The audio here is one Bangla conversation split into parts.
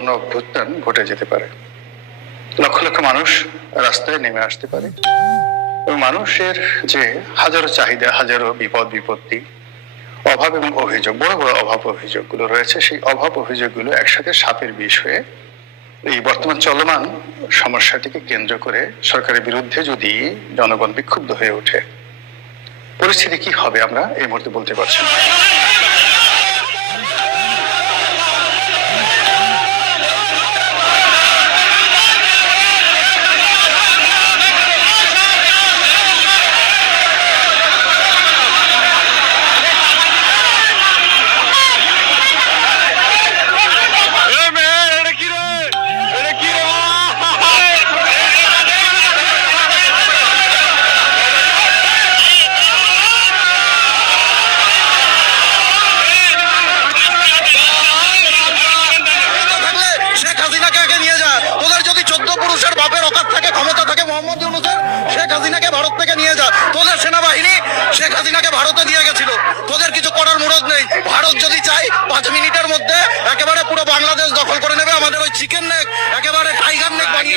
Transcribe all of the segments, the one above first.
গণ অভ্যুত্থান ঘটে যেতে পারে। লক্ষ লক্ষ মানুষ রাস্তায় নেমে আসতে পারে। এবং মানুষের যে হাজারো চাহিদা, হাজারো বিপদ, বিপত্তি, অভাব এবং অভিযোগ, বড় বড় অভাব অভিযোগগুলো রয়েছে, সেই অভাব অভিযোগগুলো একসাথে সাপের বিষ হয়ে এই বর্তমান চলমান সমস্যাটিকে কেন্দ্র করে সরকারের বিরুদ্ধে যদি জনগণ বিক্ষুব্ধ হয়ে ওঠে, পরিস্থিতি কি হবে আমরা এই মুহূর্তে বলতে পারছি না। পুরুষের বাপের অকাত থাকে, ক্ষমতা থাকে মোহাম্মদ ইউনুসের শেখ হাসিনাকে ভারত থেকে নিয়ে যা। তোদের সেনাবাহিনী শেখ হাসিনাকে ভারতে দিয়ে গেছিল। তোদের কিছু করার মুরদ নেই। ভারত যদি চাই পাঁচ মিনিটের মধ্যে একেবারে পুরো বাংলাদেশ দখল করে নেবে আমাদের ওই চিকেন নেক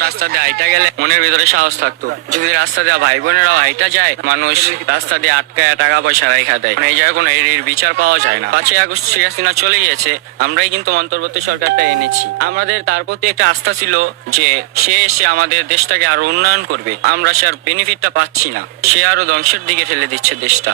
রাস্তা দিয়ে হাইটা গেলে মনের ভিতরে সাহস থাকতো। যদি রাস্তা দিয়ে ভাই বোনেরাও হাইটা যায়, মানুষ রাস্তা দিয়ে আটকায় টাকা পয়সা রাইখা দেয়। মানে এই জায়গায় কোনো এর বিচার পাওয়া যায় না। পাঁচই আগস্ট হাসিনা চলে গিয়েছে, আমরাই কিন্তু অন্তর্বর্তী সরকারটা এনেছি। আমাদের তার প্রতি একটা আস্থা ছিল যে সে এসে আমাদের দেশটাকে আরও উন্নয়ন করবে। আমরা সে আর বেনিফিটটা পাচ্ছি না। সে আরও ধ্বংসের দিকে ঠেলে দিচ্ছে দেশটা।